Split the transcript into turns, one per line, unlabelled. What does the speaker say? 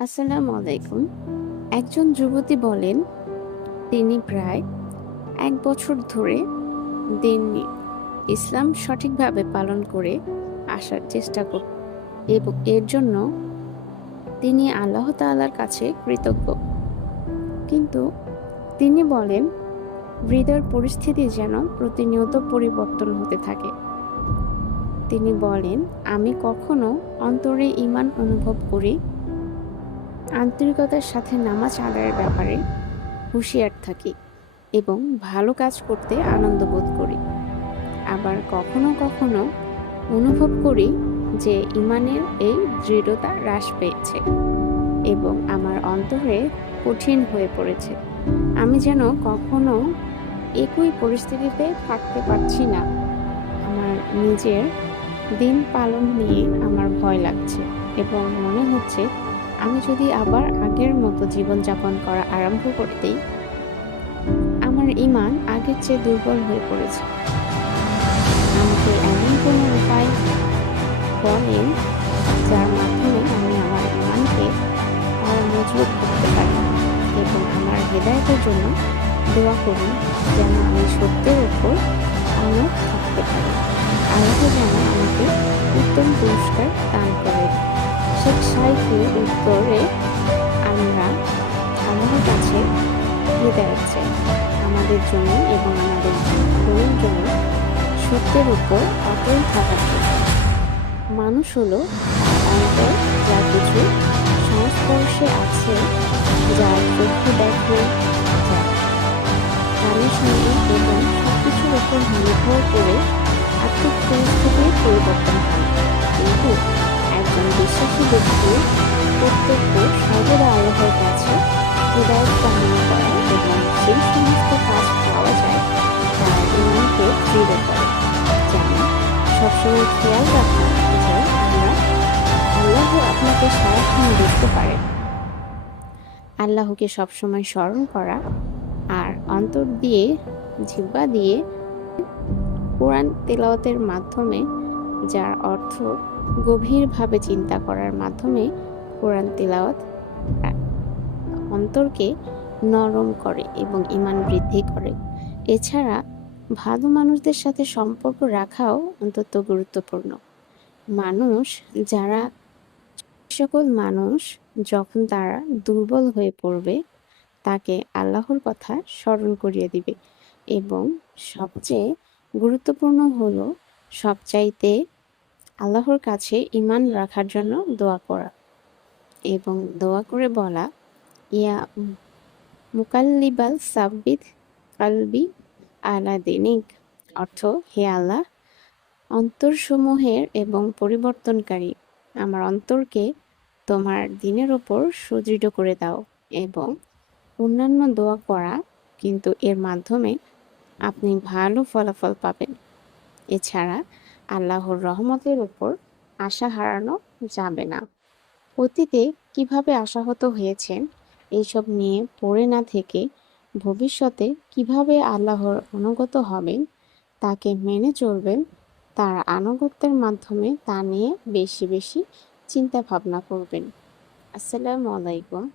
আসসালামু আলাইকুম। একজন যুবতী বলেন, তিনি প্রায় এক বছর ধরে দিন ইসলাম সঠিকভাবে পালন করে আসার চেষ্টা কর এবং এর জন্য তিনি আল্লাহ তাআলার কাছে কৃতজ্ঞ। কিন্তু তিনি বলেন, হৃদয়ের পরিস্থিতি যেন প্রতিনিয়ত পরিবর্তন হতে থাকে। তিনি বলেন, আমি কখনো অন্তরে ইমান অনুভব করি আন্তরিকতার সাথে নামাজ আদায়ের ব্যাপারে হুঁশিয়ার থাকি এবং ভালো কাজ করতে আনন্দ বোধ করি। আবার কখনো কখনো অনুভব করি যে ইমানের এই দৃঢ়তা হ্রাস পেয়েছে এবং আমার অন্তরে কঠিন হয়ে পড়েছে। আমি যেন কখনো একই পরিস্থিতিতে থাকতে পারছি না। আমার নিজের দিন পালন নিয়ে আমার ভয় লাগছে এবং মনে হচ্ছে আমি যদি আবার আগের মতো জীবনযাপন করা আরম্ভ করতেই আমার ইমান আগের চেয়ে দুর্বল হয়ে পড়েছে। আমাকে এমন কোনো উপায় বলেন যার মাধ্যমে আমি আমার ইমানকে আরও মজবুত করতে পারি এবং আমার হেদায়তের জন্য দোয়া করুন যেন আমি সত্যের উপর অনক থাকতে পারি। আল্লাহ যেন আমাকে উত্তম পুরস্কার দান শেখ সাইফের উত্তরে আমরা আল্লাহর কাছে হৃদয় চাই। আমাদের জন্য এবং আমাদের বোনের জন্য সত্যের উপর অটল থাকার জন্য। মানুষ হলো অন্তর যা কিছু সংস্পর্শে আছে যার চক্ষু দেখে কানে শুনে এবং সবকিছুর উপর নির্ভর করে আর্থিক পরিস্থিতির পরিবর্তন হয়। কিন্তু একজন বিশ্বাসী ব্যক্তির কর্তব্য সর্বদা কাছে কামনা এবং সেই সমস্ত কাজ পাওয়া যায় যা ইমানকে দৃঢ় করে। যেমন, সবসময় খেয়াল রাখা যে আল্লাহ আপনাকে সারাক্ষণ দেখতে পারেন আল্লাহকে সবসময় স্মরণ করা আর অন্তর দিয়ে জিব্বা দিয়ে, কোরআন তেলাওয়াতের মাধ্যমে, যার অর্থ গভীরভাবে চিন্তা করার মাধ্যমে কোরআন তেলাওয়াত অন্তরকে নরম করে এবং ইমান বৃদ্ধি করে। এছাড়া ভালো মানুষদের সাথে সম্পর্ক রাখাও অন্তত গুরুত্বপূর্ণ। মানুষ যারা সকল মানুষ যখন তারা দুর্বল হয়ে পড়বে, তাকে আল্লাহর কথা স্মরণ করিয়ে দিবে এবং সবচেয়ে গুরুত্বপূর্ণ হলো সবচাইতে আল্লাহর কাছে ইমান রাখার জন্য দোয়া করা এবং দোয়া করে বলা, ইয়া মুকাল্লিবাল সাব্বিদ কালবি আলা দিনিক। অর্থ, হে আল্লাহ, অন্তরসমূহের এবং পরিবর্তনকারী, আমার অন্তরকে তোমার দিনের ওপর সুদৃঢ় করে দাও এবং অন্যান্য দোয়া করা, কিন্তু এর মাধ্যমে আপনি ভালো ফলাফল পাবেন। এছাড়া আল্লাহর রহমতের উপর আশা হারানো যাবে না। অতীতে কীভাবে আশাহত হয়েছেন, এইসব নিয়ে পড়ে না থেকে ভবিষ্যতে কীভাবে আল্লাহর অনুগত হবেন, তাকে মেনে চলবেন, তার আনুগত্যের মাধ্যমে তা নিয়ে বেশি বেশি চিন্তা ভাবনা করবেন। আসসালামু আলাইকুম।